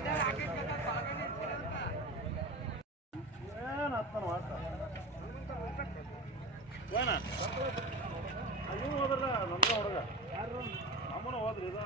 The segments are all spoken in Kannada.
ೇನಾ ನಮ್ದು ಹೊರಗ ಯಾರ ನಮ್ಮನೂ ಹೋದ್ರಿ ಇದು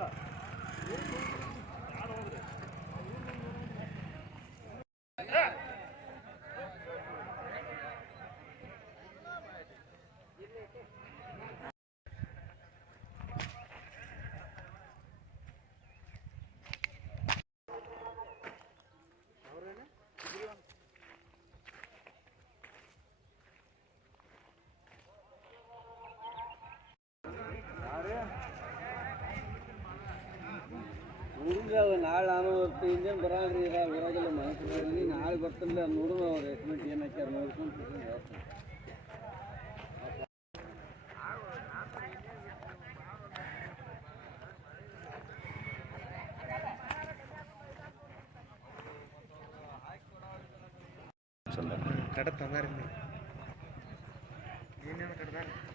ಆ ನಾಳೆ ನಾನು ಇತ್ತಿಂದ ಬರಾಗ್ರೀತಾ ಇದ್ರು ಅವರಲ್ಲಿ ಮನಸ್ಸಿನಲ್ಲಿ ನಾಳೆ ಬರ್ತಲ್ಲ ನೋಡೋರು ಅವರು ಎಷ್ಟೋ ಏನು ಆಗ್ತಾರ ನೋಡೋಂತ ವ್ಯವಸ್ಥೆ ಆರು ನಾಳೆ ಹೈ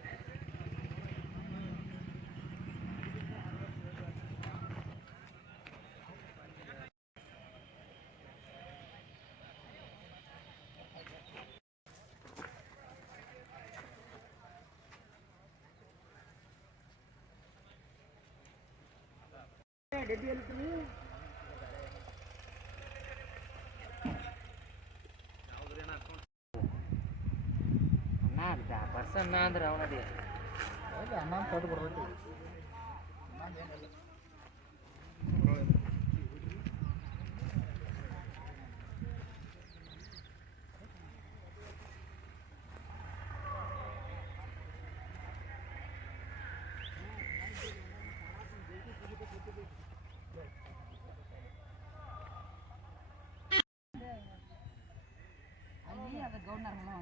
ಅಣ್ಣ ಅಂದ್ರೆ ಅವನ ಅಣ್ಣ ಅಂತ ಬರ್ಬೇಕು ಅಣ್ಣ ఎక్కడ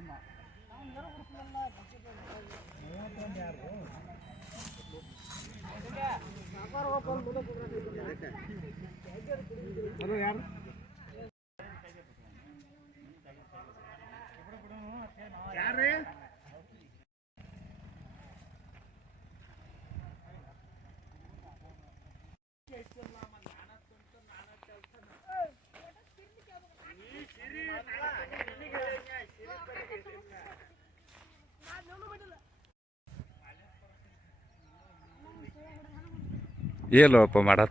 పడను అంటే నా యారు చేస్తున్నామా ये लो अपो मारत